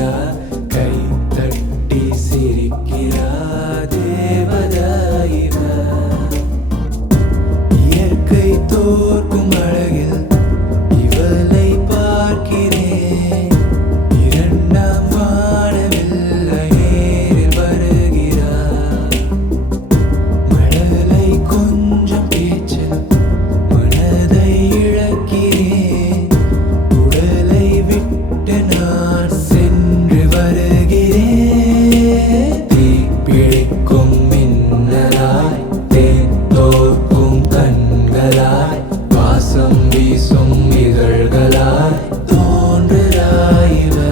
சிரிக்கிறா, கை தட்டி சிரிக்கிறா, தேவதை இவ. இயற்கை தோற்கும் அழகில் இவளை பார்க்கிறேன். இரண்டாம் வானவில் நேரில் வருகிறார். மழலை கொஞ்சம் பேச்சில் மனதை இழக்கிறேன். உடலை விட்டு நான் சென்று வருகிறேன். தீப்பிடிக்கும் மின்னலாய், தேன் தோற்கும் கண்களாய், வாசம் வீசும் இதழ்களாய் தோன்றுகிறாய் இவள்.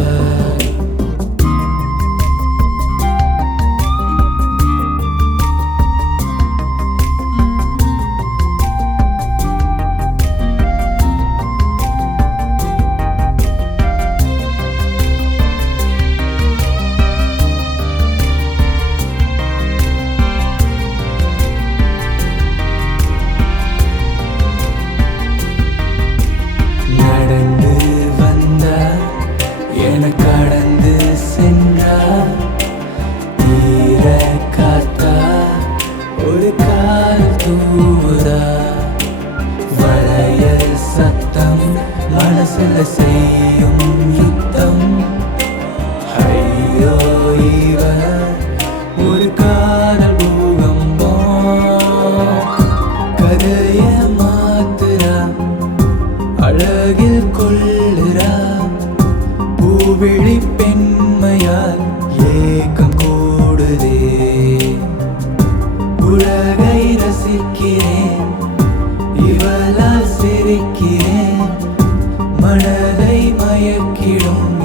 நடந்து வந்தார், என கடந்து சென்றார். ஈர காத்தா, ஒரு கால் தூவுதா. வளையல் சத்தம் மனசுல செய்யும் யுத்தம். ஐயோ இவ ஒரு காதல் பூகம்பம். கதைய மாத்துறா, அழகில் கொள்ளுறா. பூவிழி பெண்மையால் ஏக்கம் கூடுதே. உலகை ரசிக்கிறேன், இவளால் சிரிக்கிறேன். மனதை மயக்கிடும்